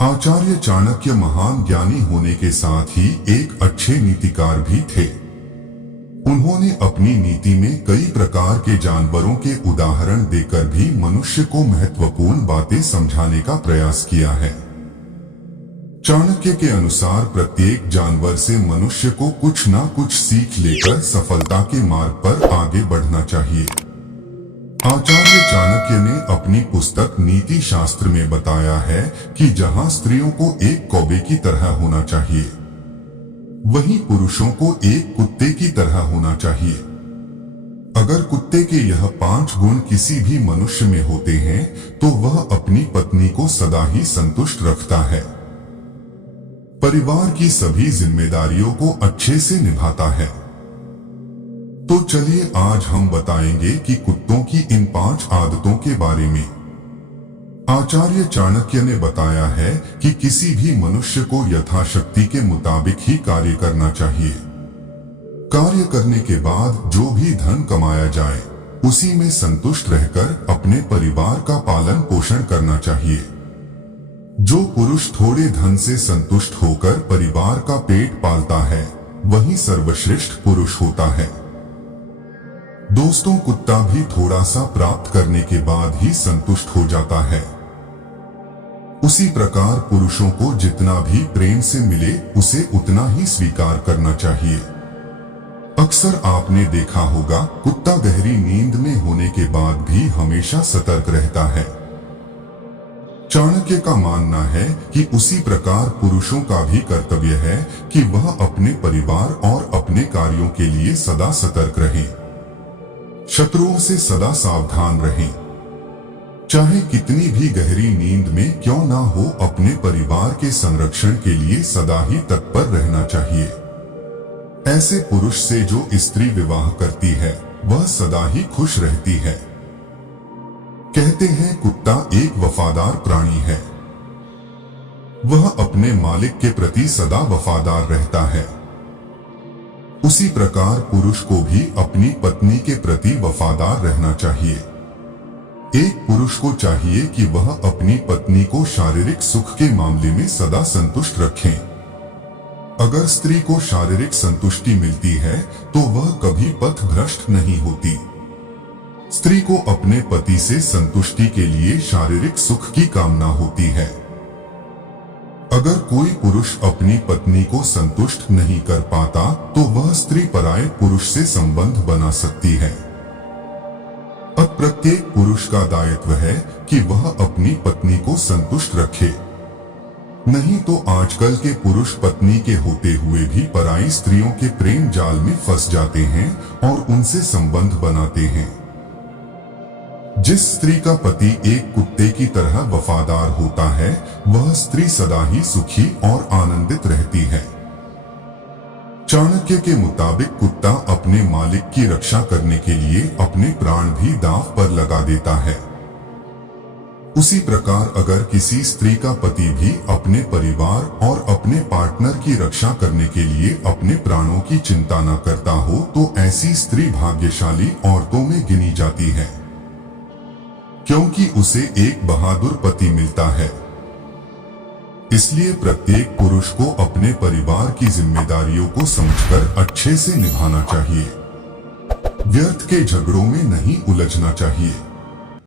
आचार्य चाणक्य महान ज्ञानी होने के साथ ही एक अच्छे नीतिकार भी थे। उन्होंने अपनी नीति में कई प्रकार के जानवरों के उदाहरण देकर भी मनुष्य को महत्वपूर्ण बातें समझाने का प्रयास किया है। चाणक्य के अनुसार प्रत्येक जानवर से मनुष्य को कुछ ना कुछ सीख लेकर सफलता के मार्ग पर आगे बढ़ना चाहिए। आचार्य चाणक्य ने अपनी पुस्तक नीति शास्त्र में बताया है कि जहां स्त्रियों को एक कौवे की तरह होना चाहिए, वहीं पुरुषों को एक कुत्ते की तरह होना चाहिए। अगर कुत्ते के यह 5 गुण किसी भी मनुष्य में होते हैं तो वह अपनी पत्नी को सदा ही संतुष्ट रखता है, परिवार की सभी जिम्मेदारियों को अच्छे से निभाता है। तो चलिए आज हम बताएंगे कि कुत्तों की इन 5 आदतों के बारे में। आचार्य चाणक्य ने बताया है कि किसी भी मनुष्य को यथाशक्ति के मुताबिक ही कार्य करना चाहिए। कार्य करने के बाद जो भी धन कमाया जाए उसी में संतुष्ट रहकर अपने परिवार का पालन पोषण करना चाहिए। जो पुरुष थोड़े धन से संतुष्ट होकर परिवार का पेट पालता है वही सर्वश्रेष्ठ पुरुष होता है। दोस्तों, कुत्ता भी थोड़ा सा प्राप्त करने के बाद ही संतुष्ट हो जाता है। उसी प्रकार पुरुषों को जितना भी प्रेम से मिले उसे उतना ही स्वीकार करना चाहिए। अक्सर आपने देखा होगा, कुत्ता गहरी नींद में होने के बाद भी हमेशा सतर्क रहता है। चाणक्य का मानना है कि उसी प्रकार पुरुषों का भी कर्तव्य है कि वह अपने परिवार और अपने कार्यों के लिए सदा सतर्क रहें, शत्रुओं से सदा सावधान रहें। चाहे कितनी भी गहरी नींद में क्यों ना हो, अपने परिवार के संरक्षण के लिए सदा ही तत्पर रहना चाहिए। ऐसे पुरुष से जो स्त्री विवाह करती है वह सदा ही खुश रहती है। कहते हैं कुत्ता एक वफादार प्राणी है, वह अपने मालिक के प्रति सदा वफादार रहता है। उसी प्रकार पुरुष को भी अपनी पत्नी के प्रति वफादार रहना चाहिए। एक पुरुष को चाहिए कि वह अपनी पत्नी को शारीरिक सुख के मामले में सदा संतुष्ट रखें। अगर स्त्री को शारीरिक संतुष्टि मिलती है तो वह कभी पथभ्रष्ट नहीं होती। स्त्री को अपने पति से संतुष्टि के लिए शारीरिक सुख की कामना होती है। अगर कोई पुरुष अपनी पत्नी को संतुष्ट नहीं कर पाता तो वह स्त्री पराये पुरुष से संबंध बना सकती है। अब प्रत्येक पुरुष का दायित्व है कि वह अपनी पत्नी को संतुष्ट रखे, नहीं तो आजकल के पुरुष पत्नी के होते हुए भी पराई स्त्रियों के प्रेम जाल में फंस जाते हैं और उनसे संबंध बनाते हैं। जिस स्त्री का पति एक कुत्ते की तरह वफादार होता है वह स्त्री सदा ही सुखी और आनंदित रहती है। चाणक्य के मुताबिक कुत्ता अपने मालिक की रक्षा करने के लिए अपने प्राण भी दांव पर लगा देता है। उसी प्रकार अगर किसी स्त्री का पति भी अपने परिवार और अपने पार्टनर की रक्षा करने के लिए अपने प्राणों की चिंता न करता हो तो ऐसी स्त्री भाग्यशाली औरतों में गिनी जाती है, क्योंकि उसे एक बहादुर पति मिलता है। इसलिए प्रत्येक पुरुष को अपने परिवार की जिम्मेदारियों को समझकर अच्छे से निभाना चाहिए। व्यर्थ के झगड़ों में नहीं उलझना चाहिए।